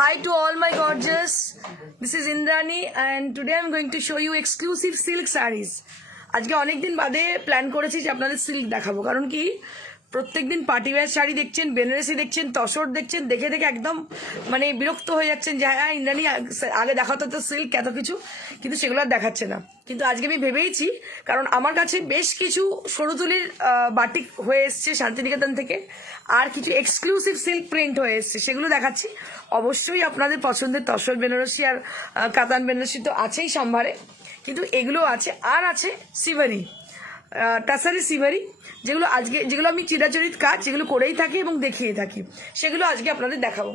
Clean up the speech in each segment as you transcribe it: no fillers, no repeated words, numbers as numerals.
Hi to all my gorgeous. This is Indrani and today I'm going to show you exclusive silk sarees. আজকে অনেক দিন বাদে plan করেছি যে আপনাদের সিল্ক দেখাবো, কারণ কি প্রত্যেকদিন পার্টি ওয়্যার শাড়ি দেখছেন, বেনারসি দেখছেন, তসর দেখছেন, দেখে দেখে একদম মানে বিরক্ত হয়ে যাচ্ছেন যে হ্যাঁ ইন্দ্রাণী আগে দেখাতো তো সিল্ক এত কিছু, কিন্তু সেগুলো আর দেখাচ্ছে না। কিন্তু আজকে আমি ভেবেইছি, কারণ আমার কাছে বেশ কিছু সরুতুলির বাটিক হয়ে এসছে শান্তিনিকেতন থেকে, আর কিছু এক্সক্লুসিভ সিল্ক প্রিন্ট হয়ে এসছে, সেগুলো দেখাচ্ছি। অবশ্যই আপনাদের পছন্দের তসর বেনারসি আর কাতান বেনারসি তো আছেই সম্ভারে, কিন্তু এগুলো আছে, আর আছে সিভারি, টাসারি সিভারি, যেগুলো আমি চিরাচরিত কাজ যেগুলো করেই থাকি এবং দেখিয়ে থাকি, সেগুলো আজকে আপনাদের দেখাবো।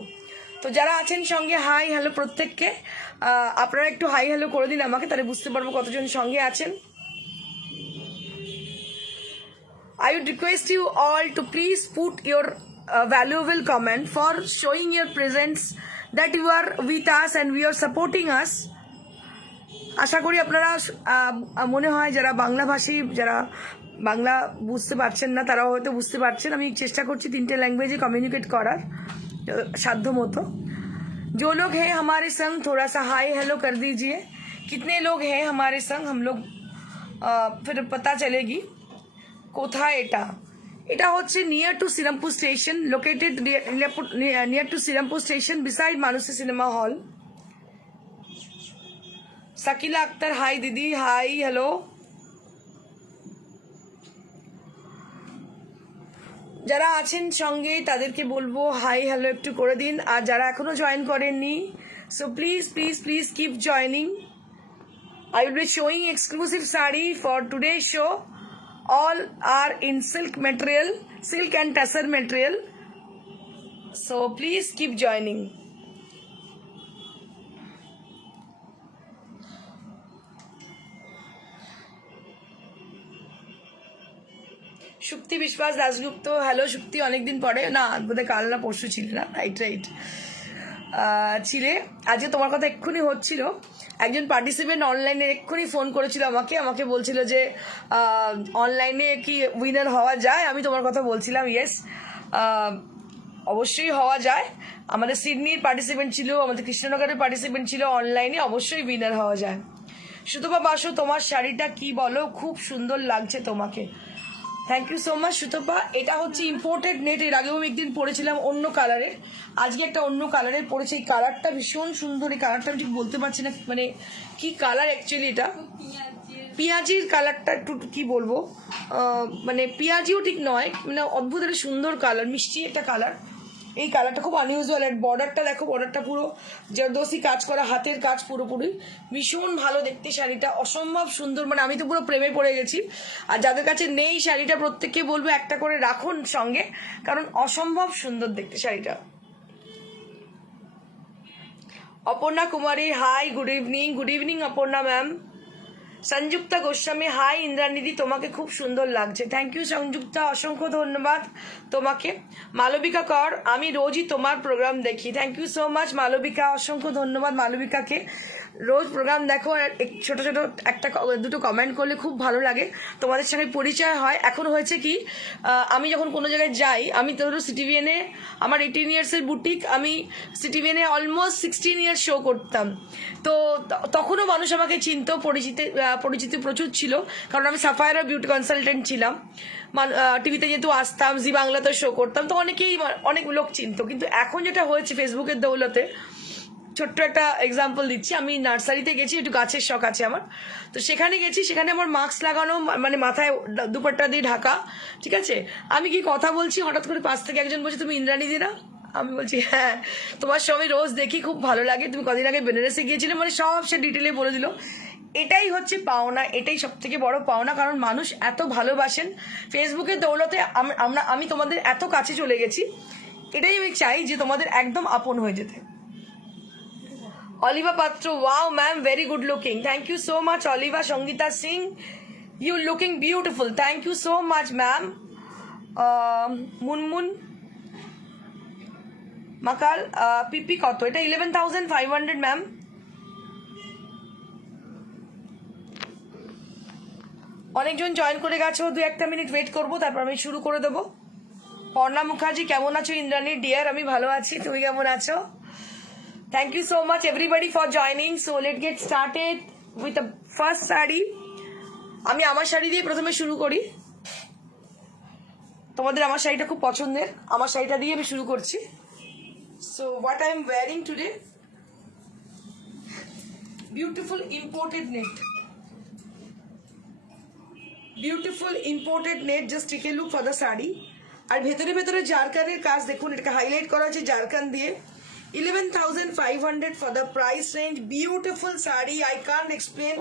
তো যারা আছেন সঙ্গে হাই হ্যালো প্রত্যেককে, আপনারা একটু হাই হ্যালো করে দিন আমাকে, তাহলে বুঝতে পারবো কতজন সঙ্গে আছেন। I would request you all to please put your valuable comment for showing your presence that you are with us and we are supporting us. আশা করি আপনারা মনে হয় যারা বাংলাভাষী, যারা বাংলা বুঝতে পারছেন না তারাও হয়তো বুঝতে পারছেন। আমি চেষ্টা করছি 3টে ল্যাঙ্গুয়েজে কমিউনিকেট করার সাধ্য মতো। जो लोग हैं हमारे संग थोड़ा सा हाई हेलो कर दीजिए। कितने लोग हैं हमारे संग, हम लोग फिर पता चलेगी। কোথায় এটা? এটা হচ্ছে near to Srirampur station, located near to Srirampur station beside Manasi cinema hall. Sakila Akhtar hi দিদি, হাই হ্যালো। যারা আছেন সঙ্গে তাদেরকে বলবো হাই হ্যালো একটু করে দিন, আর যারা এখনো জয়েন করেননি, so please please please keep joining. I will be showing exclusive sari for today show. All are in silk material, silk and tassar material, so please keep joining. Shukti বিশ্বাস দাশগুপ্ত, হ্যালো শুক্তি, অনেকদিন পরে, না বোধহয় কাল না পরশু ছিলে না, রাইট ছিলে। আজকে তোমার কথা এক্ষুনি হচ্ছিল, একজন পার্টিসিপেন্ট অনলাইনে এক্ষুনি ফোন করেছিল আমাকে বলছিল যে অনলাইনে কি উইনার হওয়া যায়। আমি তোমার কথা বলছিলাম, ইয়েস অবশ্যই হওয়া যায়। আমাদের সিডনির পার্টিসিপেন্ট ছিল, আমাদের কৃষ্ণনগরের পার্টিসিপেন্ট ছিল, অনলাইনে অবশ্যই উইনার হওয়া যায়। সুতপা বাসু, তোমার শাড়িটা কি বলো, খুব সুন্দর লাগছে তোমাকে। Thank you so much Sutapa. এটা হচ্ছে ইম্পোর্টেড নেট, এর আগেও আমি একদিন পরেছিলাম অন্য কালারের, আজকে একটা অন্য কালারের পরেছি। এই কালারটা ভীষণ সুন্দর, এই কালারটা আমি ঠিক বলতে পারছি না মানে কি কালার অ্যাকচুয়ালি, এটা পেঁয়াজির কালারটা, একটু কি বলবো মানে পেঁয়াজিও ঠিক নয়, মানে অদ্ভুত একটা সুন্দর কালার, মিষ্টি একটা কালার। এই কালারটা খুব আনইউজুয়াল। আর বর্ডারটা দেখো, বর্ডারটা পুরো জরদোসি কাজ করা, হাতের কাজ পুরোপুরি, ভীষণ ভালো দেখতে শাড়িটা, অসম্ভব সুন্দর, মানে আমি তো পুরো প্রেমে পড়ে গেছি। আর যাদের কাছে নেই শাড়িটা, প্রত্যেককে বলবো একটা করে রাখুন সঙ্গে, কারণ অসম্ভব সুন্দর দেখতে শাড়িটা। Aparna Kumari hi, good evening Aparna ma'am. Sanjukta Goswami hi ইন্দ্রানিধি, তোমাকে খুব সুন্দর লাগছে। থ্যাংক ইউ সংযুক্তা, অসংখ্য ধন্যবাদ তোমাকে। মালবিকা কর, আমি রোজই তোমার প্রোগ্রাম দেখি। Thank you so much Malabika, অসংখ্য ধন্যবাদ মালবিকাকে। রোজ প্রোগ্রাম দেখো, আর ছোট ছোট একটা দুটো কমেন্ট করলে খুব ভালো লাগে, তোমাদের সঙ্গে পরিচয় হয়। এখন হয়েছে কি, আমি যখন কোনো জায়গায় যাই, আমি ধরো সিটিভিএনে আমার 18 ইয়ার্সের বুটিক, আমি সিটিভিএনে অলমোস্ট 16 ইয়ার্স শো করতাম, তো তখনও মানুষ আমাকে চিনত, পরিচিতি প্রচুর ছিল, কারণ আমি সাফায়ার বিউটি কনসালটেন্ট ছিলাম। টিভিতে যেহেতু আসতাম, জি বাংলাতে শো করতাম, তো অনেক লোক চিনত। কিন্তু এখন যেটা হয়েছে ফেসবুকের দৌলতে, ছোট্ট একটা এক্সাম্পল দিচ্ছি, আমি নার্সারিতে গেছি, একটু গাছের শখ আছে আমার, তো সেখানে গেছি, সেখানে আমার মাস্ক লাগানো, মানে মাথায় দুপাট্টা দিয়ে ঢাকা, ঠিক আছে, আমি কি কথা বলছি, হঠাৎ করে পাশ থেকে একজন বলছে তুমি ইন্দ্রাণী না, আমি বলছি হ্যাঁ, তোমার সবাই রোজ দেখি, খুব ভালো লাগে, তুমি কদিন আগে বেনারসে গিয়েছিলে, মানে সব সে ডিটেলে বলে দিল। এটাই হচ্ছে পাওনা, এটাই সব থেকে বড় পাওনা, কারণ মানুষ এত ভালোবাসেন ফেসবুকের দৌলতে, আমি তোমাদের এত কাছে চলে গেছি, এটাই আমি চাই যে তোমাদের একদম আপন হয়ে যেতে। Oliva Patra, wow ma'am, very good looking, thank you so much Oliva. Sangeeta Singh, you looking beautiful, thank you so much ma'am. Munmun Makal, PP কত, এটা 11,500 ম্যাম। অনেকজন জয়েন করে গেছো, 2-1 মিনিট ওয়েট করবো, তারপর আমি শুরু করে দেবো। পর্ণা মুখার্জি, কেমন আছো ইন্দ্রাণী ডিয়ার? আমি ভালো আছি, তুমি কেমন আছো? Thank you so much everybody for joining. So let's get started with the first sari. আমি আমার শাড়ি দিয়ে প্রথমে শুরু করি। তোমাদের আমার শাড়িটা খুব পছন্দের, আমার শাড়িটা দিয়ে আমি শুরু করছি। So what I am wearing today, beautiful imported net, beautiful imported net. Just take a look for the sari. আর ভেতরে ভেতরে জারকানের কাজ দেখুন, এটাকে হাইলাইট করা আছে জারকান দিয়ে। 11,500 for the price range. Beautiful sari, I can't explain.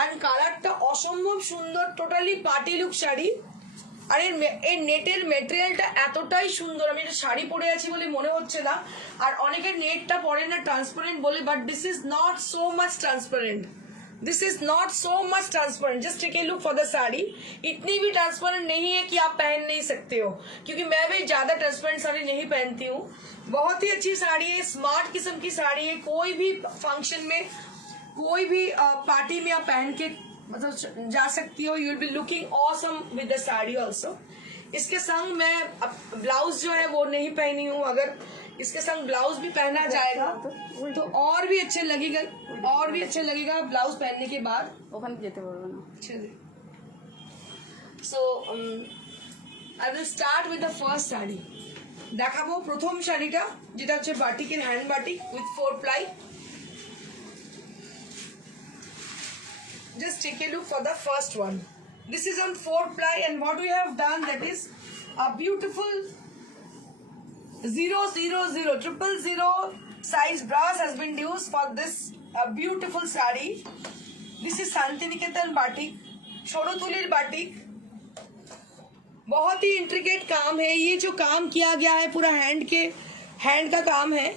আর কালারটা অসম্ভব সুন্দর, টোটালি পার্টি লুক শাড়ি। আর এর নেটের মেটেরিয়ালটা এতটাই সুন্দর, আমি এটা শাড়ি পরে আছি বলে মনে হচ্ছে না। আর অনেকের নেটটা পরে না ট্রান্সপারেন্ট বলে, but this is not so much transparent. This is not so much transparent. Just take a look for the sari. इतनी भी ट्रांसपेरेंट नहीं है कि आप पहन नहीं सकते हो, क्योंकि मैं भी ज्यादा ट्रांसपेरेंट साड़ी नहीं पहनती हूँ। बहुत ही अच्छी साड़ी है, स्मार्ट किस्म की साड़ी है। कोई भी फंक्शन में, कोई भी पार्टी में आप पहन के मतलब जा सकती हो। You will be looking awesome with the sari also. इसके संग मैं ब्लाउज जो है वो नहीं पहनी हूँ। अगर इसके संग ब्लाउज भी पहना जाएगा तो और भी अच्छे लगेगा, और भी अच्छे लगेगा ब्लाउज पहनने के बाद। ওখানে যেতে পারবে না। So I will start with the first sari. দেখাবো প্রথম শাড়িটা, যেটা হচ্ছে বাটিকের hand batik with 4 ply. Just take a look for the first one. This is on 4 ply, and what we have done, that is a beautiful 000 size brass has been used for this beautiful sari. This is Santiniketan batik, शोरोतुलिर batik. बहुत ही intricate काम है। ये जो काम किया गया है पूरा हैंड का काम है।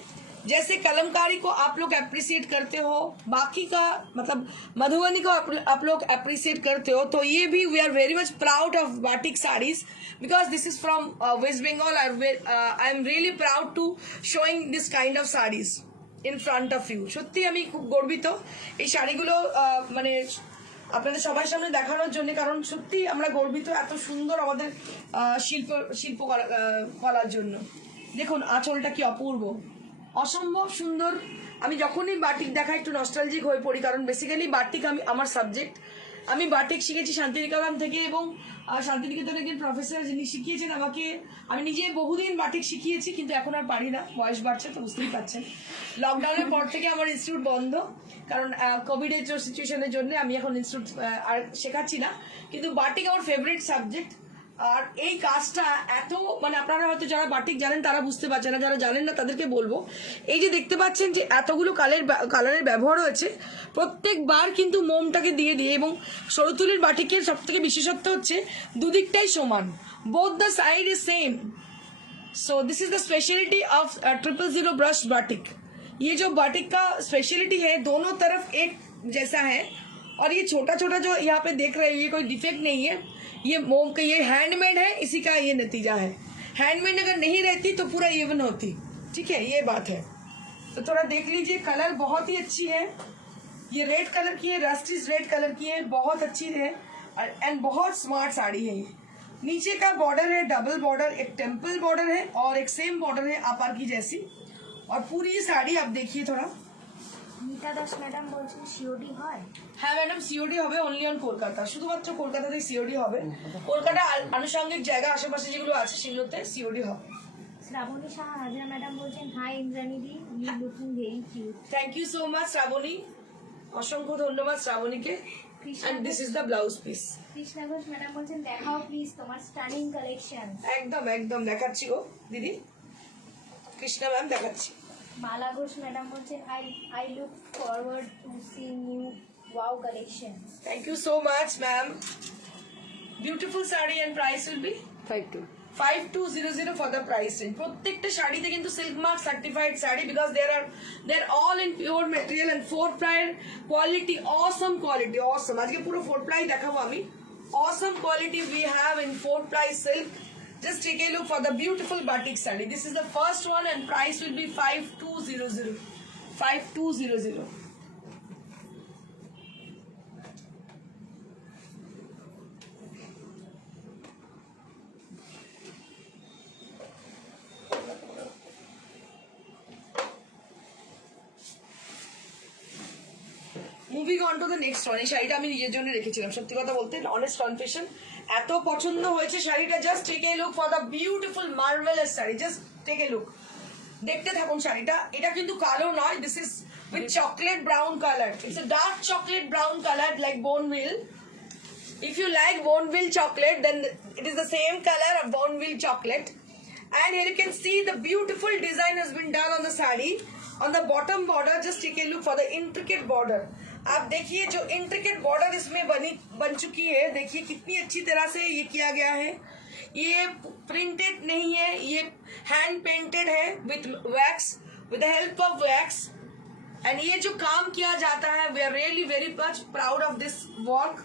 जैसे कलमकारी को आप लोग अप्रिशिएट करते हो, बाकी का मतलब मधुबनी को आप लोग अप्रिशिएट करते हो, तो ये भी we are very much proud of batik saris, because this is from West Bengal. I am really proud to showing this kind of saris in front of you. সত্যি আমি খুব গর্বিত এই শাড়িগুলো মানে আপনাদের সবার সামনে দেখানোর জন্য, কারণ সত্যি আমরা গর্বিত এত সুন্দর আমাদের শিল্প করার জন্য। দেখুন আঁচলটা কি অপূর্ব, অসম্ভব সুন্দর। আমি যখনই বাটিক দেখা একটু নস্টালজিক হয়ে পড়ি, কারণ বেসিক্যালি বাটিক আমার সাবজেক্ট। আমি বাটিক শিখেছি শান্তিনিকেতন থেকে, এবং শান্তিনিকেতন একজন প্রফেসর যিনি শিখিয়েছেন আমাকে। আমি নিজে বহুদিন বাটিক শিখিয়েছি, কিন্তু এখন আর পারি না, বয়স বাড়ছে তো বুঝতেই পারছেন। লকডাউনের পর থেকে আমার ইনস্টিটিউট বন্ধ, কারণ কোভিডের সিচুয়েশনের জন্য আমি এখন ইনস্টিটিউট আর শেখাচ্ছি না। কিন্তু বাটিক আমার ফেভারিট সাবজেক্ট। আর এই কাজটা এত মানে আপনারা হয়তো যারা বাটিক জানেন তারা বুঝতে পারছেন না, যারা জানেন না তাদেরকে বলবো। এই যে দেখতে পাচ্ছেন যে এতগুলো কালারের ব্যবহার হয়েছে, প্রত্যেকবার কিন্তু মোমটাকে দিয়ে দিয়ে। এবং শরতুলির বাটিকের সব থেকে বিশেষত্ব হচ্ছে দুদিকটাই সমান, both the side is same. So this is the speciality of 000 brush batik. ये जो बाटिक का स्पेशलिटी है, दोनों तरफ एक जैसा है। और ये छोटा छोटा जो यहाँ पे देख रहे हैं, ये कोई डिफेक्ट नहीं है, ये मोम का, ये हैंडमेड है, इसी का ये नतीजा है। हैंडमेड अगर नहीं रहती तो पूरा इवन होती। ठीक है, ये बात है। तो थोड़ा देख लीजिए, कलर बहुत ही अच्छी है। ये रेड कलर की है, रस्टिस रेड कलर की है, बहुत अच्छी है एंड बहुत स्मार्ट साड़ी है। ये नीचे का बॉर्डर है डबल बॉर्डर, एक टेम्पल बॉर्डर है और एक सेम बॉर्डर है आपार की जैसी। और पूरी साड़ी आप देखिए थोड़ा। मीता दास मैडम বলছেন সিওডি হয়? হ্যাঁ ম্যাডাম, সিওডি হবে অনলি অন কলকাতা, শুধুমাত্র কলকাতাতেই সিওডি হবে। কলকাতা আনুষঙ্গিক জায়গা আশেপাশে যেগুলো আছে সেগুলোতে সিওডি হবে। শ্রাবণী সাহা হাজরা ম্যাডাম বলছেন হাই ইন্দ্রাণীদি, you looking very cute. Thank you so much Shrabani, অসংখ্য ধন্যবাদ শ্রাবণীকে। And this is the blouse piece. Krishna Ghosh madam বলছেন দেখাও প্লিজ তোমার স্টানিং কালেকশন। একদম একদম দেখাচ্ছি গো দিদি, কৃষ্ণা ম্যাম দেখাচ্ছি। মালা ঘোষ ম্যাডাম বলছেন I look forward to see new wow collection. Thank you so much ma'am. Beautiful sari and price will be 5200 for the price range। প্রত্যেকটা শাড়িতে কিন্তু silk mark certified sari, because they are all in pure material and 4 ply quality, Assam quality, Assam. আজকে পুরো 4 ply দেখাবো আমি। Assam quality we have in 4 ply silk। Just take a look for the beautiful batik saree. This is the first one and price will be 5200. 5200. Moving on to the next one. এই শাড়িটা আমি নিজের জন্য রেখেছিলাম, সত্যি কথা বলতে, অনেস্ট কনফেশন। এত পছন্দ হয়েছে শাড়িটা, just take a look for the beautiful marvellous sari, just take a look, দেখতে থাকুন শাড়িটা। এটা কিন্তু কালো নয়, this is with chocolate brown colour, it's a dark chocolate brown colour like বোনভিল। If you like Bonville chocolate, then it is the same color of Bonville chocolate. And here you can see the beautiful design has been done on the sari. On the bottom border, just take a look for the intricate border. आप देखिए जो intricate border इसमें बन चुकी है, देखिए कितनी अच्छी तरह से ये किया गया है। ये printed नहीं है, ये hand painted है with wax, with the help of wax. And ये जो काम किया जाता है, we are really very much proud of this work.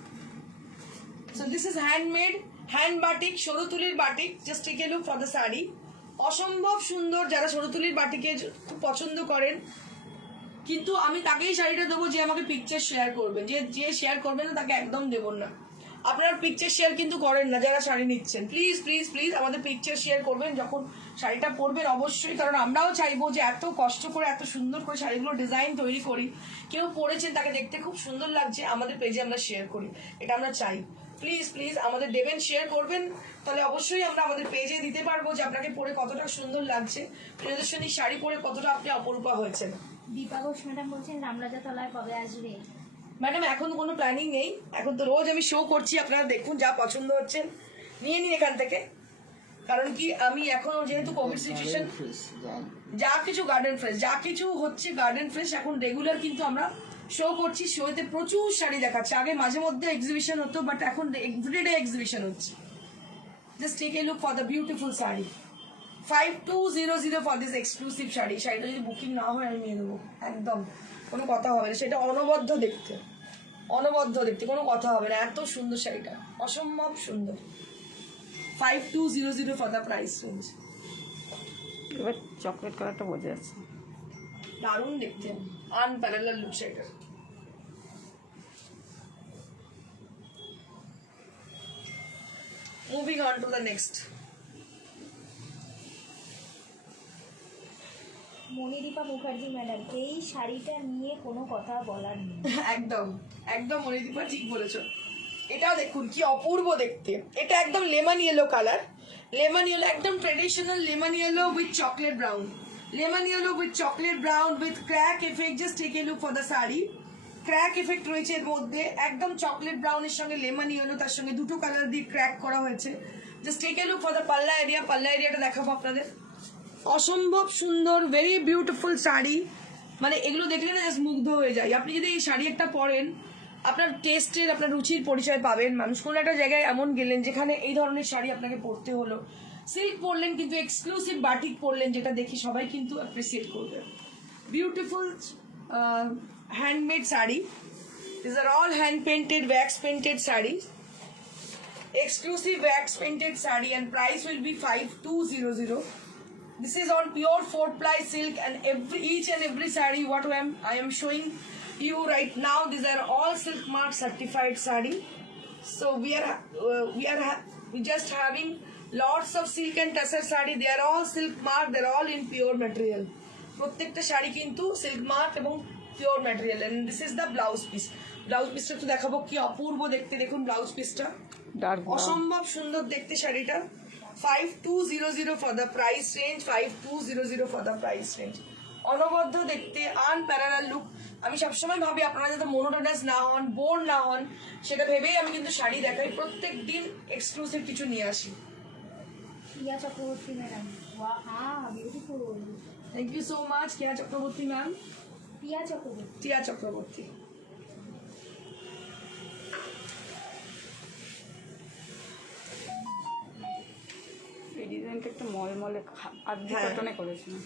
So this is handmade, hand batik, শরতুলির batik, just take a look for the sari. অসম্ভব সুন্দর, যারা শরতুলির বাটিকে খুব পছন্দ করেন, কিন্তু আমি তাকেই শাড়িটা দেবো যে আমাকে পিকচার শেয়ার করবে, যে শেয়ার করবে না তাকে একদম দেবো না। আপনারা পিকচার শেয়ার কিন্তু করেন না যারা শাড়ি নিচ্ছেন, প্লিজ প্লিজ প্লিজ আমাদের পিকচার শেয়ার করবেন যখন শাড়িটা পরবেন অবশ্যই, কারণ আমরাও চাইবো যে এত কষ্ট করে এত সুন্দর করে শাড়িগুলো ডিজাইন তৈরি করি, কেউ পরেছেন তাকে দেখতে খুব সুন্দর লাগছে, আমাদের পেজে আমরা শেয়ার করি, এটা আমরা চাই। প্লিজ প্লিজ আমাদের দেবেন, শেয়ার করবেন, তাহলে অবশ্যই আমরা আমাদের পেজে দিতে পারবো যে আপনাকে পরে কতটা সুন্দর লাগছে, প্রিয়দর্শনী শাড়ি পরে কতটা আপনি অপরূপা হয়েছেন। দীপা ঘোষ ম্যাডাম বলছেন রামরাজা তলায় কবে আসবে? ম্যাডাম এখন কোনো প্ল্যানিং নেই, এখন তো রোজ আমি শো করছি, আপনারা দেখুন যা পছন্দ হচ্ছে নিয়ে নিন এখান থেকে। কারণ কি আমি এখন যেহেতু কোভিড সিচুয়েশন, যা কিছু গার্ডেন ফ্রেশ, যা কিছু হচ্ছে গার্ডেন ফ্রেশ, এখন রেগুলার কিন্তু আমরা শো করছি, শোতে প্রচুর শাড়ি দেখাচ্ছে। আগে মাঝে মধ্যে এক্সিবিশন হতো, বাট এখন এভরিডে এক্সিবিশন হচ্ছে। Just take a look for the beautiful sari. 5200 for this exclusive sari. শাড়িটা যদি বুকিং না হয় আমি নিয়ে দেবো, একদম কোনো কথা হবে না, সেটা অনবদ্য দেখতে, অনবদ্য দেখতে, কোনো কথা হবে না, এত সুন্দর শাড়িটা, অসম্ভব সুন্দর। 5200 ফর দ্য প্রাইস রেঞ্জ। এবার চকলেট কালারটা বোঝা যাচ্ছে, দারুণ দেখতে, আনপ্যারালাল লুক শাড়িটার। Moving on to the next. Manidipa Mukherjee madam, এই শাড়িটা নিয়ে কোনো কথা বলার নেই। একদম একদম মনিদীপা ঠিক বলেছো, এটাও দেখুন কি অপূর্ব দেখতে, এটা একদম lemon yellow colour, lemon yellow, একদম traditional lemon yellow with chocolate brown, lemon yellow with chocolate brown with crack effect. Just take a look for the sari, crack effect রয়েছে এর মধ্যে, একদম চকলেট ব্রাউনের সঙ্গে লেমন ইয়েলো, তার সঙ্গে দুটো কালার দিয়ে ক্র্যাক করা হয়েছে। Just take a look for the palla area, palla এরিয়াটা দেখাবো আপনাদের, অসম্ভব সুন্দর, ভেরি বিউটিফুল শাড়ি, মানে এগুলো দেখলে না জাস্ট মুগ্ধ হয়ে যায়। আপনি যদি এই শাড়ি একটা পরেন, আপনার টেস্টের, আপনার রুচির পরিচয় পাবেন। মানুষ কোনো একটা জায়গায় এমন গেলেন যেখানে এই ধরনের শাড়ি আপনাকে পরতে হলো, সিল্ক পরলেন কিন্তু এক্সক্লুসিভ বাটিক পরলেন, যেটা দেখি সবাই কিন্তু অ্যাপ্রিসিয়েট করবে। Beautiful handmade sari, this are all hand painted, wax painted sarees, exclusive wax painted saree, and price will be 5200. This is on pure 4-ply silk, and each and every saree what I am showing you right now, these are all silk mark certified saree. So we just having lots of silk and tussar saree, they are all silk mark, they are all in pure material. প্রত্যেকটা শাড়ি কিন্তু silk mark এবং pure material. And this is the blouse piece. Blouse পিসটা একটু দেখাবো, কি অপূর্ব দেখতে, দেখুন blouse পিসটা, ডার্ক অসম্ভব সুন্দর দেখতে শাড়িটা। 5200 for the price range, 5200 for the price range. অনবদ্য দেখতে, আনপ্যারালাল লুক। আমি সবসময় ভাবি আপনারা যাতে মোনোটোনাস না হন, বোর না হন, সেটা ভেবেই আমি কিন্তু শাড়ি দেখাই, প্রত্যেক দিন এক্সক্লুসিভ কিছু নিয়ে আসি। Priya Chakraborty madam, beautiful, thank you so much Keya Chakraborty ma'am. Priya Chakraborty, Tia Chakraborty. এই ডিজাইনটা একটা মলমলে আর্ধি হ্যাঁ। কটনে করেছিলাম।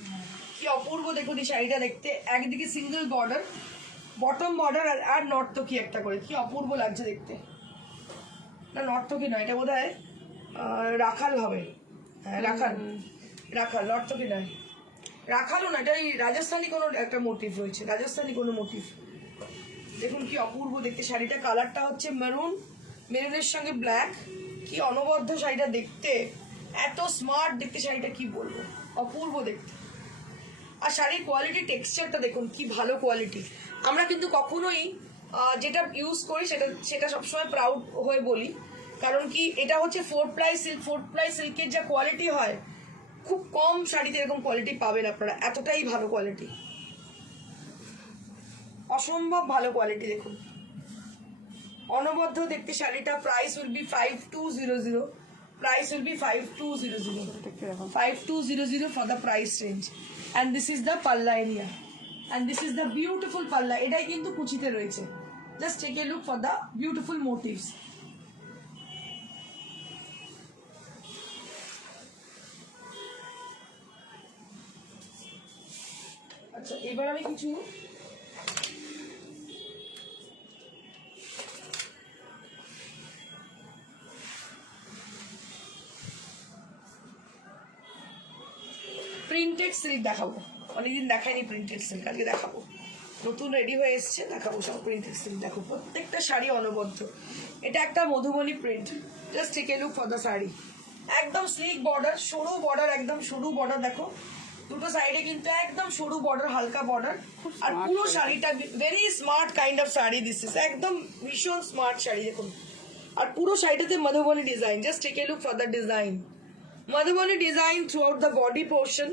কি অপূর্ব দেখুন এই শাড়িটা দেখতে, একদিকে সিঙ্গেল বর্ডার, বটম বর্ডার আর নর্তকি একটা করে, কি অপূর্ব লাগছে দেখতে। না নর্তকি নয়, এটা বোধ হয় রাখাল হবে, হ্যাঁ রাখাল, রাখাল, নর্তকি নয়, রাখালও না, এটা এই রাজস্থানী কোনো একটা মোটিভ রয়েছে, রাজস্থানী কোনো মোটিভ। দেখুন কি অপূর্ব দেখতে শাড়িটা, কালারটা হচ্ছে মেরুন, মেরুনের সঙ্গে ব্ল্যাক, কি অনবদ্য শাড়িটা দেখতে, এত স্মার্ট দেখতে শাড়িটা, কি বলবো, অপূর্ব দেখতে। আর শাড়ির কোয়ালিটি, টেক্সচারটা দেখুন কি ভালো কোয়ালিটি। আমরা কিন্তু কখনোই যেটা ইউজ করি সেটা সবসময় প্রাউড হয়ে বলি, কারণ কি এটা হচ্ছে 4 ply সিল্কের যা কোয়ালিটি হয়, খুব কম শাড়িতে এরকম কোয়ালিটি পাবেন আপনারা, এতটাই ভালো কোয়ালিটি, অসম্ভব ভালো কোয়ালিটি। দেখুন অনবদ্য দেখতে শাড়িটা, price will be 5200, price will be 5200, এটা কিরকম? 5200 for the price range, and this is the palla area, and this is the beautiful palla, এটাই কিন্তু কুচিতে রয়েছে। Just take a look for the beautiful motifs. আচ্ছা, এবার আমি কিছু প্রিন্টেড সিল্ক দেখাবো, অনেকদিন দেখাইনি প্রিন্টেড সিল্ক, আজকে দেখাবো, নতুন রেডি হয়ে এসছে, দেখাবো সব প্রিন্টেড সিল্ক। দেখো প্রত্যেকটা শাড়ি অনবদ্য, এটা একটা Madhubani print, just take a look for the sari, একদম স্লিক বর্ডার, সরু বর্ডার, একদম সরু বর্ডার, দেখো দুটো সাইডে কিন্তু একদম সরু বর্ডার, হালকা বর্ডার, আর পুরো শাড়িটা very smart kind of sari, this is একদম ভীষণ স্মার্ট শাড়ি। দেখুন আর পুরো শাড়িটাতে Madhubani design, just take a look for the design, Madhubani design throughout the body portion.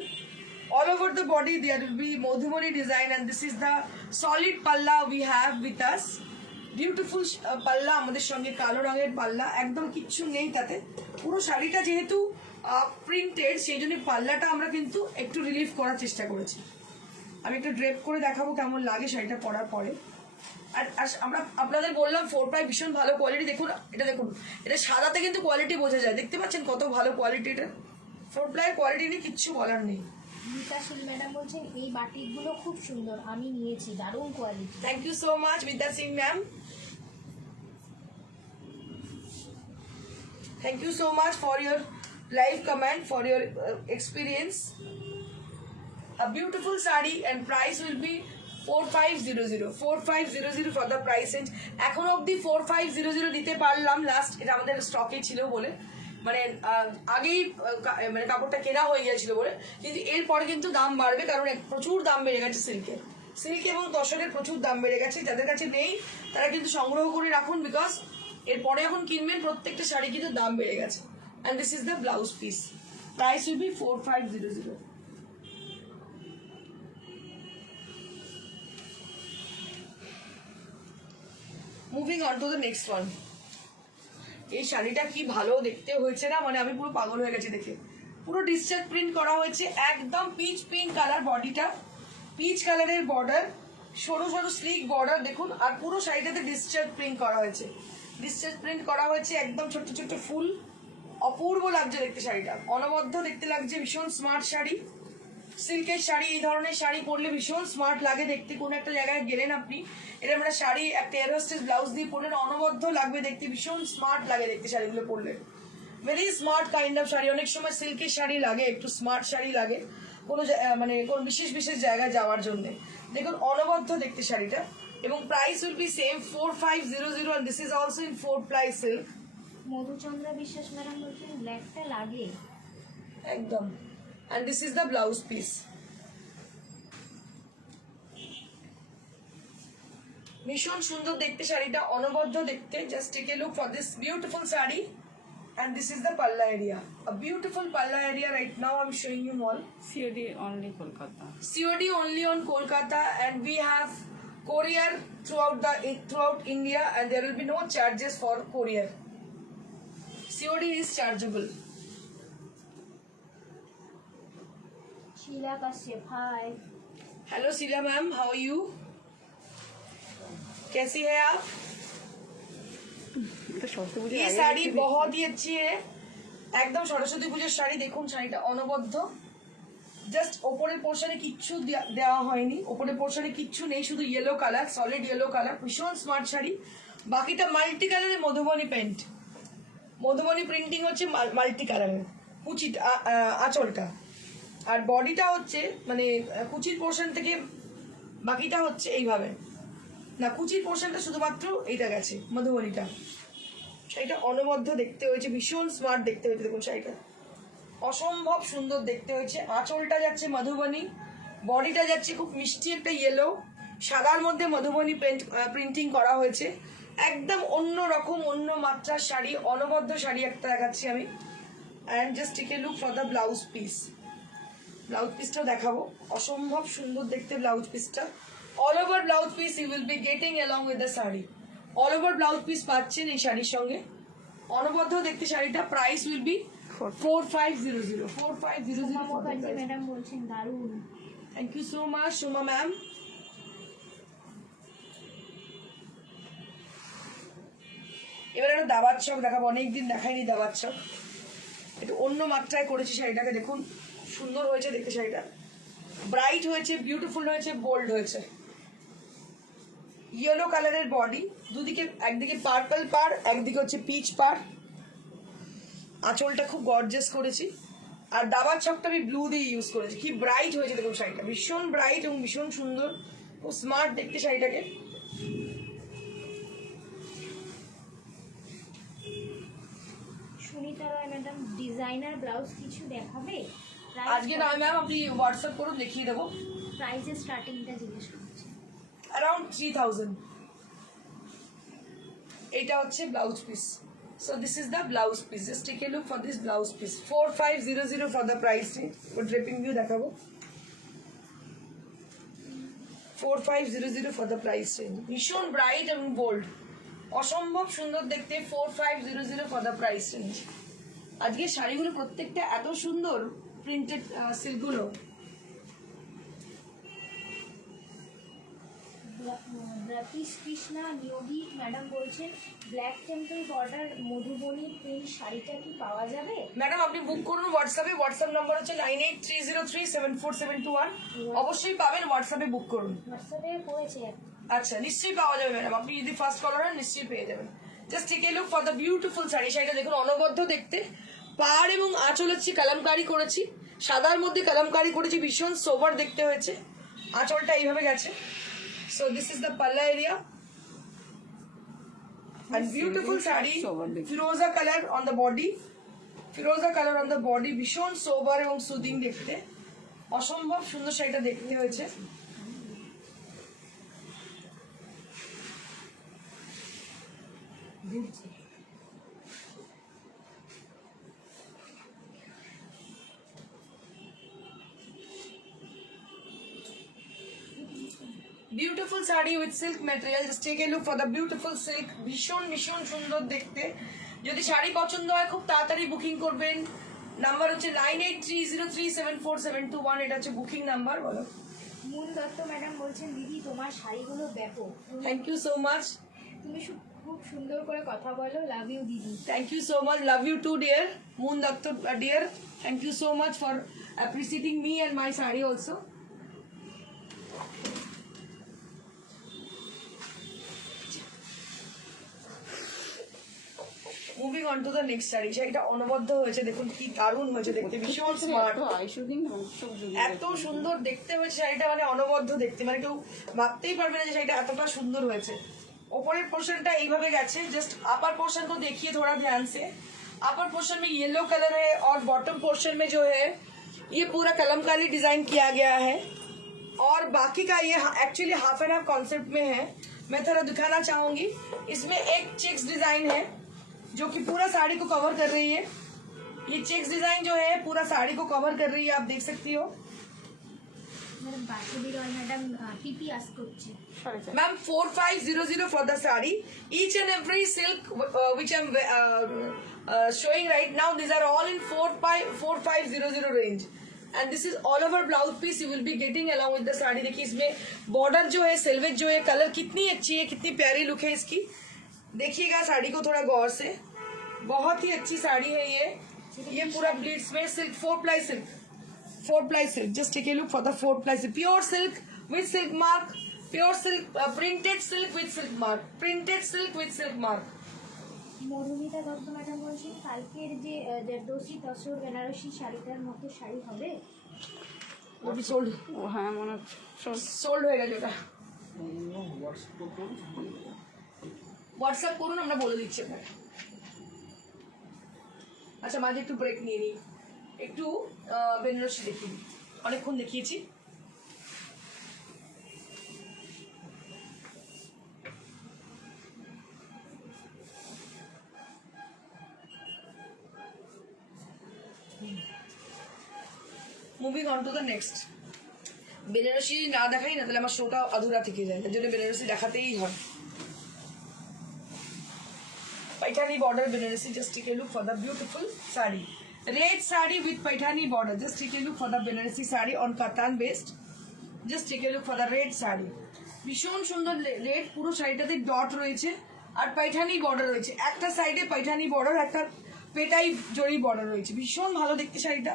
All over the body there will be Madhubani design, and this is the solid palla we have with us. Beautiful palla, আমাদের সঙ্গে কালো রঙের পাল্লা, একদম কিচ্ছু নেই তাতে, পুরো শাড়িটা যেহেতু প্রিন্টেড সেই জন্য পাল্লাটা আমরা কিন্তু একটু রিলিফ করার চেষ্টা করেছি। আমি একটু ড্রেপ করে দেখাবো কেমন লাগে শাড়িটা পরার পরে। আর আমরা আপনাদের বললাম 4ply ভীষণ ভালো কোয়ালিটি, দেখুন এটা, দেখুন এটা সাদাতে কিন্তু কোয়ালিটি বোঝা যায়, দেখতে পাচ্ছেন কত ভালো কোয়ালিটি, এটা 4ply কোয়ালিটি নিয়ে কিচ্ছু বলার নেই। বিকাশিল ম্যাডাম বলছেন এই বাটিকগুলো খুব সুন্দর, আমি নিয়েছি, দারুণ quality. Thank you so much Vidya Singh ma'am, thank you so much for your live comment, for your experience. A beautiful sari and price will be 4500 for the price range. এখন অবধি 4500 দিতে পারলাম, লাস্ট এটা আমাদের স্টকে ছিল বলে, মানে আগেই মানে কাপড়টা কেনা হয়ে গিয়েছিল বলে, কিন্তু এরপরে কিন্তু দাম বাড়বে, কারণ প্রচুর দাম বেড়ে গেছে সিল্ক এবং তসরের প্রচুর দাম বেড়ে গেছে। যাদের কাছে নেই তারা কিন্তু সংগ্রহ করে রাখুন, বিকজ এরপরে এখন কিনবেন প্রত্যেকটা শাড়ি কিন্তু দাম বেড়ে গেছে। And this is the blouse piece, price will be 4500। Moving on to the next one. এই শাড়িটা কি ভালো দেখতে হয়েছে না, মানে আমি পুরো পাগল হয়ে গেছি দেখে, পুরো ডিসচার্জ প্রিন্ট করা হয়েছে, একদম পিচ পিঙ্ক কালার, বডিটা পিচ কালারের বর্ডার, সরু সরু স্লিক বর্ডার দেখুন, আর পুরো শাড়িটাতে ডিসচার্জ প্রিন্ট করা হয়েছে, ডিসচার্জ প্রিন্ট করা হয়েছে, একদম ছোট্ট ছোট্ট ফুল, অপূর্ব লাগছে দেখতে শাড়িটা, অনবদ্য দেখতে লাগছে, ভীষণ স্মার্ট শাড়ি, সিল্কের শাড়ি, এই ধরনের শাড়ি পরলে ভীষণ স্মার্ট লাগে দেখতে। কোনো একটা জায়গায় গেলেন আপনি, এরকম একটা শাড়ি একটা এয়ার হোস্টেস ব্লাউজ দিয়ে পরলেন, অনবদ্য লাগবে দেখতে, ভীষণ স্মার্ট লাগে দেখতে শাড়িগুলো পরলে, very smart kind of sari. অনেক সময় সিল্কের শাড়ি লাগে, একটু স্মার্ট শাড়ি লাগে কোনো মানে কোনো বিশেষ বিশেষ জায়গায় যাওয়ার জন্য। দেখুন অনবদ্য দেখতে শাড়িটা, এবং price will B same 4500, and this is also in 4ply silk. Madhuchandra বিশ্বাস ম্যাডাম বলছেন ব্ল্যাকটা লাগে একদম, and this is the blouse piece. ভীষণ সুন্দর দেখতে শাড়িটা, অনবদ্য দেখতে, just take a look for this beautiful sari, and this is the palla area, a beautiful palla area. Right now I'm showing you all. COD only Kolkata. COD only on Kolkata, and we have courier throughout India, and there will be no charges for courier. COD is chargeable. Sheela Kashyap, hi. Hello Sheela ma'am, how are you, कैसी है आप? এটা সরস্বতী পুজোর ये আগে শাড়ি দেখতে बहुत ही अच्छी है, একদম সরস্বতী পুজোর শাড়ি। দেখুন শাড়িটা অনবদ্য, জাস্ট ওপরের পোর্শনে কিচ্ছু দেওয়া হয়নি, ওপরের পোর্শনে কিচ্ছু নেই, শুধু yellow colour, solid yellow colour, ভীষণ স্মার্ট শাড়ি। বাকিটা মাল্টি কালারের মধুবনী পেন্ট, মধুবনী প্রিন্টিং হচ্ছে মাল্টি কালারের, কুচিটা আঁচলটা, আর বডিটা হচ্ছে মানে কুচির পোর্শন থেকে বাকিটা হচ্ছে এইভাবে, না কুচির পোর্শনটা শুধুমাত্র এইটা গেছে মধুবনীটা। শাড়িটা অনবদ্য দেখতে হয়েছে, ভীষণ স্মার্ট দেখতে হয়েছে, দেখুন শাড়িটা অসম্ভব সুন্দর দেখতে হয়েছে। আঁচলটা যাচ্ছে মধুবনী, বডিটা যাচ্ছে খুব মিষ্টি একটা ইয়েলো, সাদার মধ্যে মধুবনী প্রিন্টিং করা হয়েছে, একদম অন্য রকম অন্য মাত্রার শাড়ি, অনবদ্য শাড়ি একটা দেখাচ্ছি আমি। And just take a look for the blouse piece. Blouse পিসটাও দেখাবো, অসম্ভব সুন্দর দেখতে ব্লাউজ পিসটা। All over blouse piece you will be getting along with the sari. All over blouse piece পাচ্ছেন এই শাড়ির সঙ্গে, অনবদ্য দেখতে শাড়িটা। Price will be 4500 4500 Soma Mukherjee madam বলছেন দারুণ। Thank you so much Soma ma'am. এবার একটা দাবার চক দেখাবো, অনেকদিন দেখাইনি দাবার চক, একটু অন্য মাত্রায় করেছি শাড়িটাকে। দেখুন খুব সুন্দর হয়েছে দেখতে শাড়িটা, ব্রাইট হয়েছে, বিউটিফুল হয়েছে, বোল্ড হয়েছে। ইয়েলো কালারের বডি, দুদিকে, একদিকে পার্পল পার, একদিকে হচ্ছে পিচ পার। আঁচলটা খুব গর্জিয়াস করেছি, আর দাবার ছকটা আমি ব্লু দিয়ে ইউজ করেছি। কি ব্রাইট হয়েছে দেখুন শাড়িটা, ভীষণ ব্রাইট এবং ভীষণ সুন্দর, খুব স্মার্ট দেখতে শাড়িটাকে। সুনিতা রয় ম্যাডাম ডিজাইনার ব্লাউজ কিছু দেখাবে? আজকে না ম্যাম, আপনি হোয়াটসঅ্যাপ করুন, দেখিয়ে দেবো। প্রাইসের স্টার্টিংটা জিজ্ঞেস করছি। অ্যারাউন্ড 3000। এটা হচ্ছে blouse piece. So this is the blouse piece. Just take a look for this blouse piece. 4500 for the price range. For dripping view দেখাবো। 4500 for the price range. ভীষণ ব্রাইট এবং বোল্ড, অসম্ভব সুন্দর দেখতে। 4500 for the price range. আজকে শাড়িগুলো প্রত্যেকটা এত সুন্দর, প্রিন্টেড সিল্কগুলো। ব্রাতিশ কৃষ্ণা নিয়োগী ম্যাডাম বলছেন black temple border Madhubani print শাড়িটা কি পাওয়া যাবে? ম্যাডাম আপনি বুক করুন হোয়াটসঅ্যাপে, হোয়াটসঅ্যাপ নাম্বার হচ্ছে 9830374721। অবশ্যই পাবেন, হোয়াটসঅ্যাপে বুক করুন। হোয়াটসঅ্যাপে করেছে। আচ্ছা, নিশ্চয়ই পাওয়া যাবে ম্যাডাম, আপনি যদি ফার্স্ট কলার হন নিশ্চয়ই পেয়ে যাবেন। Just take a look for the beautiful sari. শাড়িটা দেখুন অনবদ্য দেখতে, পাড় এবং আঁচল হচ্ছে কালামকারি করেছি, সাদার মধ্যে কালামকারি করেছি, ভীষণ সোবার দেখতে হয়েছে। আঁচলটা এইভাবে গেছে। So this is the palla area and beautiful sari, Firoza colour on the body, Firoza colour on the body, ভীষণ সোবার এবং সুদিং দেখতে, অসম্ভব সুন্দর শাড়িটা দেখতে হয়েছে। Beautiful sari with silk material. Just take a look for the beautiful silk, ভীষণ ভীষণ সুন্দর দেখতে। যদি শাড়ি পছন্দ হয় খুব তাড়াতাড়ি বুকিং করবেন। নাম্বার হচ্ছে 9830374721। এটা হচ্ছে বুকিং নাম্বার। বলো। মুন দত্ত ম্যাডাম বলছেন দিদি তোমার শাড়িগুলো ব্যাপক, থ্যাংক ইউ সো মাচ। তুমি খুব সুন্দর করে কথা বলো, লাভ ইউ দিদি। Thank you so much. Love you too, dear. Moon Dakta, dear. Thank you so much for appreciating me and my sari also. Moving on to the next sari. শাড়িটা অনবদ্য হয়েছে, দেখুন কি দারুণ হয়েছে দেখতে, ভীষণ স্মার্ট, এত সুন্দর দেখতে হয়েছে শাড়িটা, মানে অনবদ্য দেখতে, মানে কেউ ভাবতেই পারবে না যে শাড়িটা এতটা সুন্দর হয়েছে। ऊपरेर पोर्शनটা এইভাবে গেছে। जस्ट अपर पोर्शन को देखिए थोड़ा ध्यान से। अपर पोर्शन में येलो कलर है और बॉटम पोर्शन में जो है ये पूरा कलमकारी डिजाइन किया गया है, और बाकी का ये actually half and half concept में है। मैं थोड़ा दिखाना चाहूंगी। इसमें एक चेक्स डिजाइन है जो कि पूरा साड़ी को कवर कर रही है। ये चेक्स डिजाइन जो है पूरा साड़ी को कवर कर रही है, आप देख सकती हो। ম্যাডাম বাসুবি রয় ম্যাডাম টিপি আস করছে। Ma'am, 4500 for the sari. Each and every silk which I'm showing right now, these are all in 4500 range. And this is all over blouse piece you will be getting along with the sari. देखिए इसमें border जो है, silhouette जो है, colour कितनी अच्छी है, कितनी प्यारी लुक है इसकी। देखिएगा साड़ी को थोड़ा गौर से, बहुत ही अच्छी साड़ी है ये पूरा ब्लीड्स में silk, 4-ply silk, 4-ply silk. Just take a look for the 4-ply silk. Pure silk with silk mark. Pure silk, printed silk with silk mark. Printed silk with silk mark. Madhumita Dutta madam বলছেন কালকের যে জর্দোসি তসর বেনারসি শাড়িটার মতো শাড়ি হবে। ওটি sold, হ্যাঁ মনে হচ্ছে সোল্ড হয়ে গেছে ওটা। হোয়াটসঅ্যাপ করুন, আমরা বলে দিচ্ছি আপনাকে। আচ্ছা মাঝে একটু ব্রেক নিয়ে নিই, একটু বেনারসি দেখিয়ে দিই, অনেকক্ষণ দেখিয়েছি। Moving on to the next. Banarasi না দেখাই না তাহলে আমার শোটা আধুরা থেকে যায়, তার জন্য বেনারসি দেখাতেই হয়। Paithani border Banarasi, just take a look for the beautiful sari. Red sari with Paithani border. Just take a look for the Banarasi sari on katan based. Just take a look for the red sari. ভীষণ সুন্দর red, পুরো শাড়িটাতে dot রয়েছে আর Paithani border রয়েছে। একটা সাইডে Paithani border, একটা পেটাই জরি border রয়েছে। ভীষণ ভালো দেখতে শাড়িটা।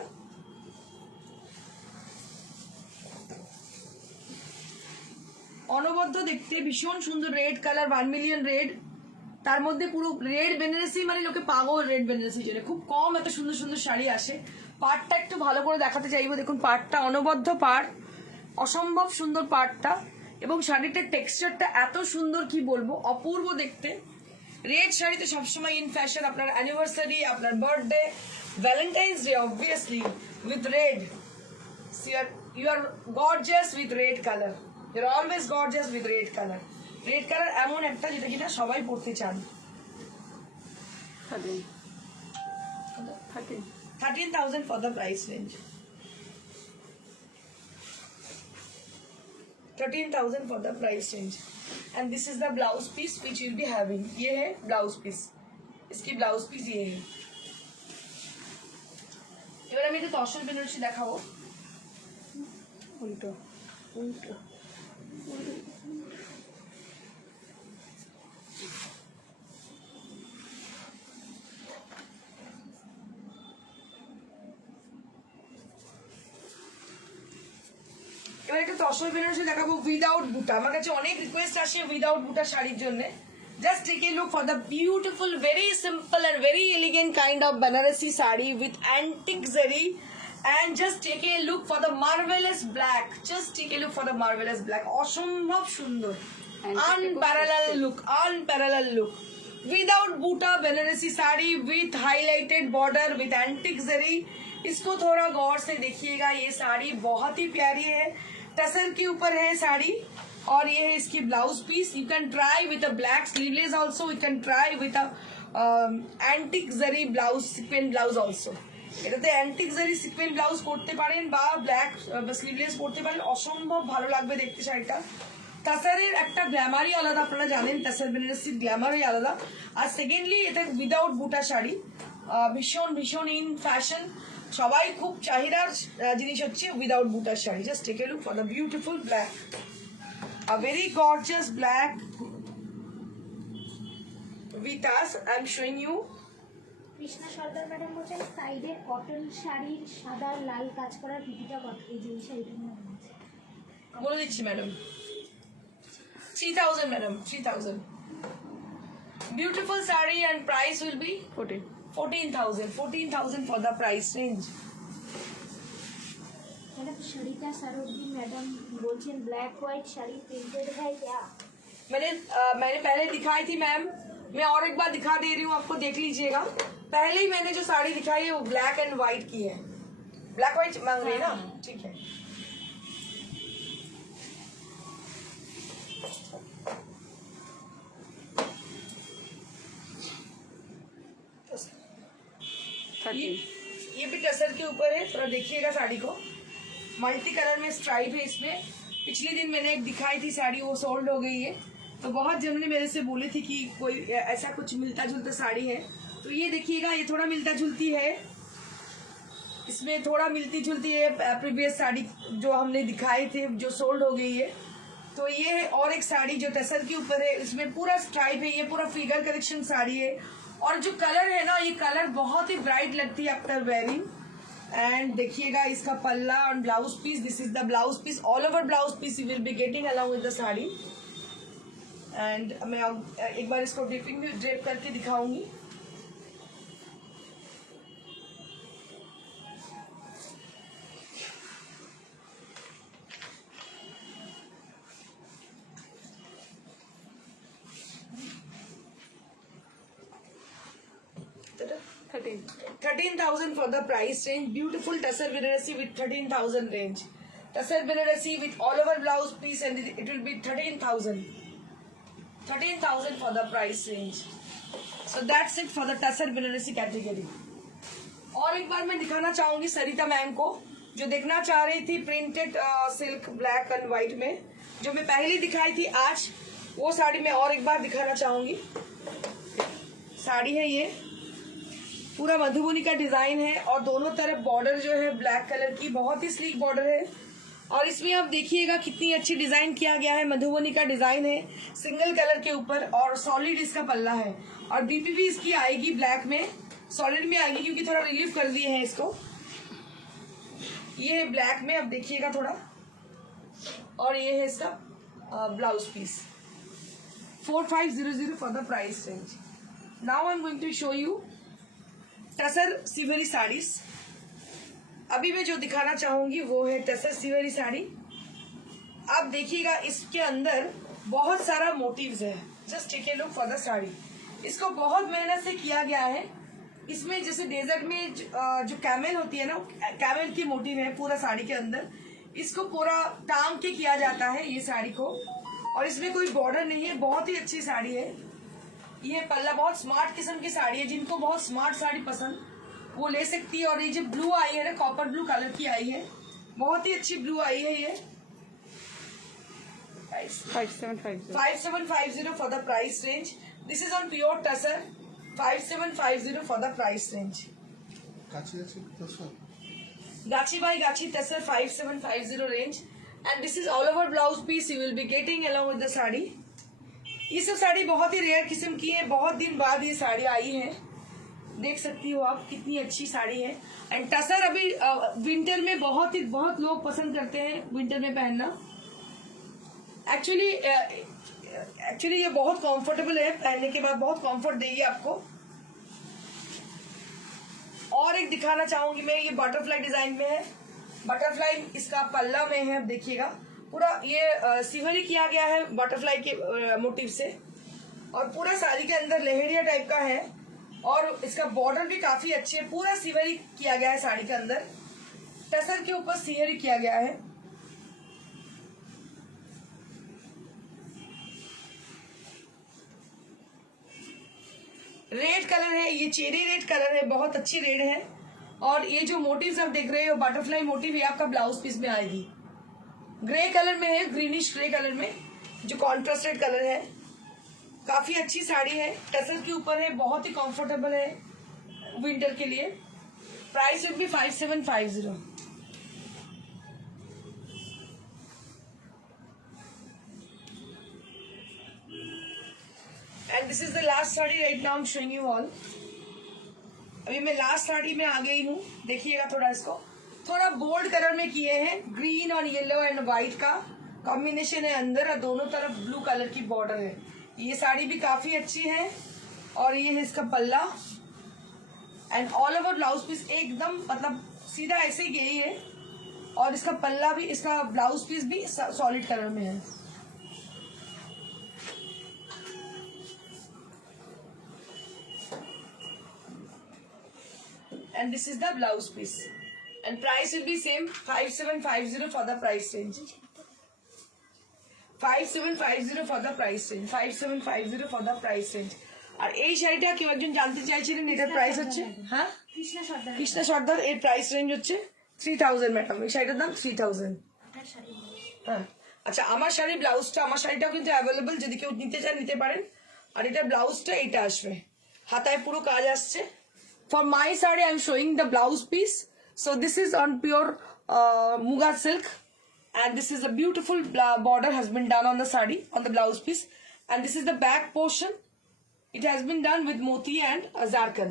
অনবদ্য দেখতে, ভীষণ সুন্দর রেড কালার, 1 মিলিয়ন রেড, তার মধ্যে পুরো রেড বেনারসি, মানে লোকে পাগল রেড বেনারসির জন্য। খুব কম এত সুন্দর সুন্দর শাড়ি আসে। পাড়টা একটু ভালো করে দেখাতে চাইবো, দেখুন পাড়টা অনবদ্য পাড়, অসম্ভব সুন্দর পাড়টা, এবং শাড়িটার টেক্সচারটা এত সুন্দর, কি বলবো, অপূর্ব দেখতে। রেড শাড়িতে সবসময় ইন ফ্যাশন, আপনার অ্যানিভার্সারি, আপনার birthday, Valentine's day, obviously with red. You are gorgeous with red color. You're always gorgeous with red color. Red colour এমন একটা যেটা কিনা সবাই পড়তে চান। 13,000 for the price range. 13,000 for the price range. And this is the blouse piece which you'll be having. ये है blouse piece. इसकी blouse piece ये है। এবার আমি এটা তসর বেনারসি দেখাবো। উল্টো উল্টো এবার একটা তসর বেনারসি দেখাবো উইদাউট বুটা। আমার কাছে অনেক রিকোয়েস্ট আসে উইদাউট বুটা শাড়ির জন্য। Just take a look for the beautiful, very simple and very elegant kind of Banarasi sari with antique zari, and just take a look for the marvelous black. Just take a look for the marvelous black. অসম্ভব সুন্দর, unparalleled look, unparalleled look. Without buta Banarasi sari with highlighted border with antique zari. इसको थोड़ा गौर से देखिएगा, ये साड़ी बहुत ही प्यारी है, टसर के ऊपर है साड़ी, और ये है इसकी blouse piece. You can try with a black sleeveless also, you can try with a antique zari blouse, sequin blouse also. এটাতে অ্যান্টিক জারি সিকোয়েন্স ব্লাউজ করতে পারেন বা ব্ল্যাক স্লিভলেস করতে পারেন, অসম্ভব ভালো লাগবে দেখতে শাড়িটা। তাসারের একটা গ্ল্যামারই আলাদা, আপনারা জানেন তাসার বেনারসির গ্ল্যামারই আলাদা। আর সেকেন্ডলি এটা উইদাউট বুটা শাড়ি, ভীষণ ভীষণ ইন ফ্যাশন, সবাই খুব চাহিদার জিনিস হচ্ছে উইদাউট বুটার sari. Just take a look for the beautiful black, a very gorgeous black with us. I am showing you. Krishna Sardar madam বলছেন সাইডে কটন শাড়ির সাদা লাল কাজ করা পিটিটা কত, এই যে এই শাড়িটার নাম আছে বলে দিচ্ছি madam, 3,000 madam, 3,000। Beautiful sari and price will be 14,000, 14,000 for the price range. Madam Sarita Saroji madam बोलছেন ब्लैक व्हाइट शाड़ी प्रिंटेड है क्या? मैंने पहले दिखाई थी मैम, मैं और एक बार दिखा दे रही हूँ आपको, देख लीजिएगा। पहले ही मैंने जो साड़ी दिखाई है वो ब्लैक एंड व्हाइट की है। ब्लैक व्हाइट मांग रही है ना, ठीक है। ये भी टसर के ऊपर है, थोड़ा देखिएगा साड़ी को, मल्टी कलर में स्ट्राइप है इसमें। पिछले दिन मैंने एक दिखाई थी साड़ी, वो सोल्ड हो गई है, तो बहुत जन ने मेरे से बोली थी कि कोई ऐसा कुछ मिलता जुलता साड़ी है, तो ये देखिएगा, ये थोड़ा मिलता जुलती है, इसमें थोड़ा मिलती जुलती है प्रीवियस साड़ी जो हमने दिखाई थी जो सोल्ड हो गई है। तो ये है और एक साड़ी जो टसर के ऊपर है, इसमें पूरा स्ट्राइप है, ये पूरा फिगर कलेक्शन साड़ी है, और जो कलर है ना, ये कलर बहुत ही ब्राइट लगती है आफ्टर वेयरिंग। एंड देखिएगा इसका पल्ला और blouse piece, this is the blouse piece, all over blouse piece you will be getting along with the sari. And मैं एक बार इसको ड्रेप करके दिखाऊंगी। Thirteen 13,000 for the price range. Beautiful Tasser Banarasi with 13,000 range. Tasser Banarasi with all over blouse piece, and it will be 13,000. 13,000 for the price range. So that's it for the Tasser Banarasi category. और एक बार मैं दिखाना चाहूंगी सरिता ma'am को जो देखना चाह रही थी printed silk black and white में, जो मैं पहले दिखाई थी, आज वो साड़ी मैं और एक बार दिखाना चाहूंगी। साड़ी है ये, पूरा मधुबनी का डिजाइन है और दोनों तरफ बॉर्डर जो है ब्लैक कलर की, बहुत ही स्लीक बॉर्डर है। और इसमें आप देखिएगा कितनी अच्छी डिजाइन किया गया है, मधुबनी का डिजाइन है सिंगल कलर के ऊपर और सॉलिड इसका पल्ला है। और बीपीपी इसकी आएगी ब्लैक में, सॉलिड में आएगी क्योंकि थोड़ा रिलीफ कर दिए हैं इसको। ये है ब्लैक में, अब देखिएगा थोड़ा। और ये है इसका blouse piece. 4500 for the price range. Now I am going to show you tussar सिवरी साड़ीज। अभी मैं जो दिखाना चाहूंगी वो है टसर सिवरी साड़ी। आप देखिएगा इसके अंदर बहुत सारा मोटिव्स है। Just take a look for the sari. इसको बहुत मेहनत से किया गया है। इसमें जैसे डेजर्ट में जो कैमल होती है ना, कैमल की मोटिव है पूरा साड़ी के अंदर। इसको पूरा टांग के किया जाता है ये साड़ी को, और इसमें कोई बॉर्डर नहीं है। बहुत ही अच्छी साड़ी है ये। पल्ला बहुत स्मार्ट किस्म की साड़ी है, जिनको बहुत स्मार्ट साड़ी पसंद वो ले सकती है। और ये जो ब्लू आई है ना, कॉपर ब्लू कलर की आई है, बहुत ही अच्छी ब्लू आई है ये। 5750 for the price range. This is on pure tussar. 5750 for the price range. Gachi by Gachi tussar 5750 range. And this is all over blouse piece you will be getting along with the sari. ये सब साड़ी बहुत ही rare किस्म की है, बहुत दिन बाद ये साड़ी आई है। देख सकती हो आप कितनी अच्छी साड़ी है। एंड टसर अभी विंटर में बहुत लोग पसंद करते हैं विंटर में पहनना। एक्चुअली ये बहुत कंफर्टेबल है, पहनने के बाद बहुत कंफर्ट देगी आपको। और एक दिखाना चाहूंगी मैं, ये बटरफ्लाई डिजाइन में है। बटरफ्लाई इसका पल्ला में है, अब देखिएगा पूरा ये सिवरी किया गया है बटरफ्लाई के मोटिव से। और पूरा साड़ी के अंदर लहेरिया टाइप का है और इसका बॉर्डर भी काफी अच्छी है। पूरा सिवरी किया गया है साड़ी के अंदर, टसर के ऊपर सिवरी किया गया है। रेड कलर है ये, चेरी रेड कलर है, बहुत अच्छी रेड है। और ये जो मोटिव्स आप देख रहे हो बटरफ्लाई मोटिव, ये आपका ब्लाउज पीस में आएगी। ग्रे कलर में है, ग्रीनिश ग्रे कलर में, जो कॉन्ट्रास्टेड कलर है। काफी अच्छी साड़ी है, टसर के ऊपर है, बहुत ही कंफर्टेबल है विंटर के लिए। Price will B 5750। And this is the last sari right now I am showing you all. अभी मैं लास्ट साड़ी में आ गई हूँ, देखिएगा थोड़ा इसको। थोड़ा बोल्ड कलर में किए हैं, ग्रीन और येलो एंड व्हाइट का कॉम्बिनेशन है अंदर, और दोनों तरफ ब्लू कलर की बॉर्डर है। ये साड़ी भी काफी अच्छी है। और ये है इसका पल्ला and all over blouse piece एकदम मतलब सीधा ऐसे ही गई है। और इसका पल्ला भी, इसका ब्लाउज पीस भी सॉलिड कलर में है। And this is the blouse piece and price will be same 5750 for the price range. 5750 for the price range. 5750 for the price range. আর এই শাড়িটা কেউ একজন জানতে চাইছিলেন, এটার প্রাইস হচ্ছে, হ্যাঁ কৃষ্ণা সর্দার, এর প্রাইস রেঞ্জ হচ্ছে 3000 ম্যাডাম। এই শাড়িটার দাম 3000। হ্যাঁ আচ্ছা, আমার শাড়ির ব্লাউজটা, আমার শাড়িটাও কিন্তু অ্যাভেলেবল, যদি কেউ নিতে চান নিতে পারেন। আর এটা ব্লাউজটা এইটা আসবে, হাতায় পুরো কাজ আসছে। For my sari I am showing the blouse piece. So this is on pure muga silk. And this is a beautiful border has been done on the sari, on the blouse piece. And this is the back portion. It has been done with moti and zarkan.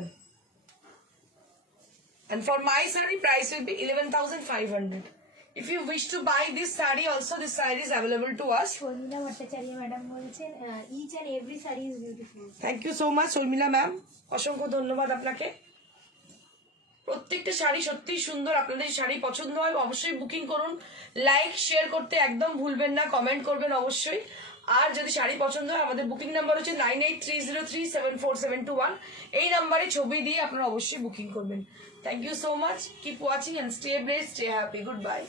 And for my sari, price will be 11,500. If you wish to buy this sari also, this sari is available to us. Shormila Bhattacharya madam bolchen, each and every sari is beautiful. Thank you so much, Shormila ma'am. অসংখ্য ধন্যবাদ আপনাকে। প্রত্যেকটা শাড়ি সত্যি সুন্দর। আপনাদের শাড়ি পছন্দ হয় অবশ্যই বুকিং করুন। লাইক শেয়ার করতে একদম ভুলবেন না, কমেন্ট করবেন অবশ্যই। আর যদি শাড়ি পছন্দ হয়, আমাদের বুকিং নাম্বার হচ্ছে 9830374721। এই নাম্বারে ছবি দিয়ে আপনারা অবশ্যই বুকিং করবেন। Thank you so much. Keep watching and stay blessed, stay happy. Good by.